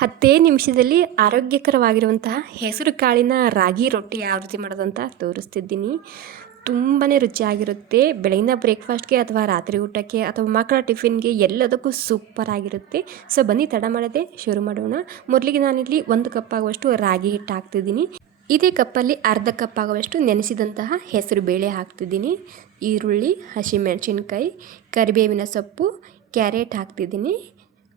10 ನಿಮಿಷದಲ್ಲಿ ಆರೋಗ್ಯಕರವಾಗಿರುವಂತಹ ಹೆಸರು ಕಾಳಿನ ರಾಗಿ ರೊಟ್ಟಿ ಯಾವ ರೀತಿ ಮಾಡೋದು ಅಂತ ತೋರಿಸ್ತಿದ್ದೀನಿ. ತುಂಬಾ ರುಚಿಯಾಗಿರುತ್ತೆ. ಬೆಳಗಿನ ಬ್ರೇಕ್ಫಾಸ್ಟ್ಗೆ ಅಥವಾ ರಾತ್ರಿ ಊಟಕ್ಕೆ ಅಥವಾ ಮಕ್ಕಳ ಟಿಫಿನ್ಗೆ ಎಲ್ಲದಕ್ಕೂ ಸೂಪರ್ ಆಗಿರುತ್ತೆ. ಸೊ ಬನ್ನಿ ತಡ ಮಾಡದೆ ಶುರು ಮಾಡೋಣ. ಮೊದಲಿಗೆ ನಾನಿಲ್ಲಿ 1 ಕಪ್ ಆಗುವಷ್ಟು ರಾಗಿ ಹಿಟ್ಟು ಹಾಕ್ತಿದ್ದೀನಿ. ಇದೇ ಕಪ್ಪಲ್ಲಿ ಅರ್ಧ ಕಪ್ ಆಗುವಷ್ಟು ನೆನೆಸಿದಂತಹ ಹೆಸರು ಬೇಳೆ ಹಾಕ್ತಿದ್ದೀನಿ. ಈರುಳ್ಳಿ, ಹಸಿಮೆಣಸಿನ್ಕಾಯಿ, ಕರಿಬೇವಿನ ಸೊಪ್ಪು, ಕ್ಯಾರೆಟ್ ಹಾಕ್ತಿದ್ದೀನಿ.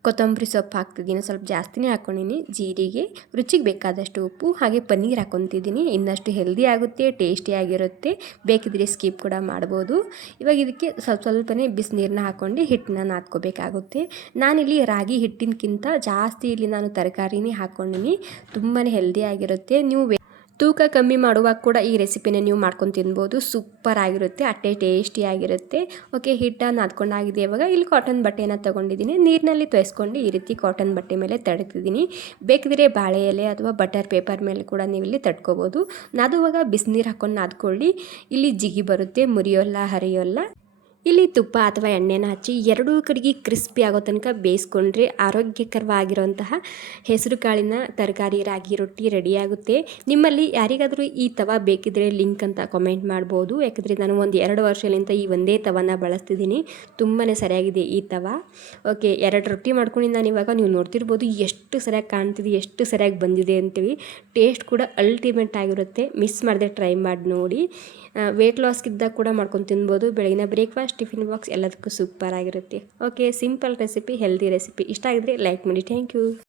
ಕೊತ್ತಂಬರಿ ಸೊಪ್ಪು ಹಾಕ್ತಿದ್ದೀನಿ, ಸ್ವಲ್ಪ ಜಾಸ್ತಿನೇ ಹಾಕ್ಕೊಂಡಿನಿ. ಜೀರಿಗೆ, ರುಚಿಗೆ ಬೇಕಾದಷ್ಟು ಉಪ್ಪು, ಹಾಗೆ ಪನ್ನೀರ್ ಹಾಕ್ಕೊತಿದ್ದೀನಿ. ಇನ್ನಷ್ಟು ಹೆಲ್ದಿ ಆಗುತ್ತೆ, ಟೇಸ್ಟಿಯಾಗಿರುತ್ತೆ. ಬೇಕಿದ್ರೆ ಸ್ಕಿಪ್ ಕೂಡ ಮಾಡ್ಬೋದು. ಇವಾಗ ಇದಕ್ಕೆ ಸ್ವಲ್ಪನೇ ಬಿಸಿನೀರನ್ನ ಹಾಕ್ಕೊಂಡು ಹಿಟ್ಟನ್ನ ನಾದ್ಕೋಬೇಕಾಗುತ್ತೆ. ನಾನಿಲ್ಲಿ ರಾಗಿ ಹಿಟ್ಟಿನಕ್ಕಿಂತ ಜಾಸ್ತಿ ಇಲ್ಲಿ ನಾನು ತರಕಾರಿನೇ ಹಾಕ್ಕೊಂಡಿನಿ. ತುಂಬಾ ಹೆಲ್ದಿ ಆಗಿರುತ್ತೆ. ನೀವು ತೂಕ ಕಮ್ಮಿ ಮಾಡುವಾಗ ಕೂಡ ಈ ರೆಸಿಪಿನ ನೀವು ಮಾಡ್ಕೊಂಡು ತಿನ್ಬೋದು. ಸೂಪರ್ ಆಗಿರುತ್ತೆ, ಅಷ್ಟೇ ಟೇಸ್ಟಿಯಾಗಿರುತ್ತೆ. ಓಕೆ, ಹಿಟ್ಟನ್ನು ನಾದ್ಕೊಂಡಾಗಿದೆ. ಇವಾಗ ಇಲ್ಲಿ ಕಾಟನ್ ಬಟ್ಟೆನ ತೊಗೊಂಡಿದ್ದೀನಿ. ನೀರಿನಲ್ಲಿ ತೊಯ್ಸ್ಕೊಂಡು ಈ ರೀತಿ ಕಾಟನ್ ಬಟ್ಟೆ ಮೇಲೆ ತಡ್ತಿದ್ದೀನಿ. ಬೇಕಿದ್ರೆ ಬಾಳೆ ಎಲೆ ಅಥವಾ ಬಟರ್ ಪೇಪರ್ ಮೇಲೆ ಕೂಡ ನೀವು ಇಲ್ಲಿ ತಡ್ಕೋಬೋದು. ನಾದುವಾಗ ಬಿಸಿನೀರು ಹಾಕ್ಕೊಂಡು ನಾದ್ಕೊಳ್ಳಿ. ಇಲ್ಲಿ ಜಿಗಿ ಬರುತ್ತೆ, ಮುರಿಯೋಲ್ಲ, ಹರಿಯೋಲ್ಲ. ಇಲ್ಲಿ ತುಪ್ಪ ಅಥವಾ ಎಣ್ಣೆನ ಹಚ್ಚಿ ಎರಡೂ ಕಡೆಗೆ ಕ್ರಿಸ್ಪಿ ಆಗೋ ತನಕ ಬೇಯಿಸ್ಕೊಂಡ್ರೆ ಆರೋಗ್ಯಕರವಾಗಿರುವಂತಹ ಹೆಸರು ಕಾಳಿನ ತರಕಾರಿ ರಾಗಿ ರೊಟ್ಟಿ ರೆಡಿಯಾಗುತ್ತೆ. ನಿಮ್ಮಲ್ಲಿ ಯಾರಿಗಾದರೂ ಈ ತವ ಬೇಕಿದ್ರೆ ಲಿಂಕ್ ಅಂತ ಕಾಮೆಂಟ್ ಮಾಡ್ಬೋದು. ಯಾಕಂದರೆ ನಾನು 1-2 ವರ್ಷದಿಂದ ಈ ಒಂದೇ ತವನ ಬಳಸ್ತಿದ್ದೀನಿ. ತುಂಬಾ ಸರಿಯಾಗಿದೆ ಈ ತವ. ಓಕೆ, 2 ರೊಟ್ಟಿ ಮಾಡ್ಕೊಂಡು ನಾನು ಇವಾಗ ನೀವು ನೋಡ್ತಿರ್ಬೋದು ಎಷ್ಟು ಸರಿಯಾಗಿ ಕಾಣ್ತಿದೆ, ಎಷ್ಟು ಸರಿಯಾಗಿ ಬಂದಿದೆ ಅಂತೇಳಿ. ಟೇಸ್ಟ್ ಕೂಡ ಅಲ್ಟಿಮೇಟ್ ಆಗಿರುತ್ತೆ. ಮಿಸ್ ಮಾಡದೆ ಟ್ರೈ ಮಾಡಿ ನೋಡಿ. ವೆಯ್ಟ್ ಲಾಸ್ಗಿದ್ದಾಗ ಕೂಡ ಮಾಡ್ಕೊಂಡು ತಿನ್ಬೋದು. ಬೆಳಗಿನ ಬ್ರೇಕ್ಫಾಸ್ಟ್, ಟಿಫಿನ್ ಬಾಕ್ಸ್ ಎಲ್ಲದಕ್ಕೂ ಸೂಪರ್ ಆಗಿರುತ್ತೆ. Okay, simple recipe, healthy recipe. ಇಷ್ಟ ಆಗಿದ್ರೆ ಲೈಕ್ ಮಾಡಿ. Thank you.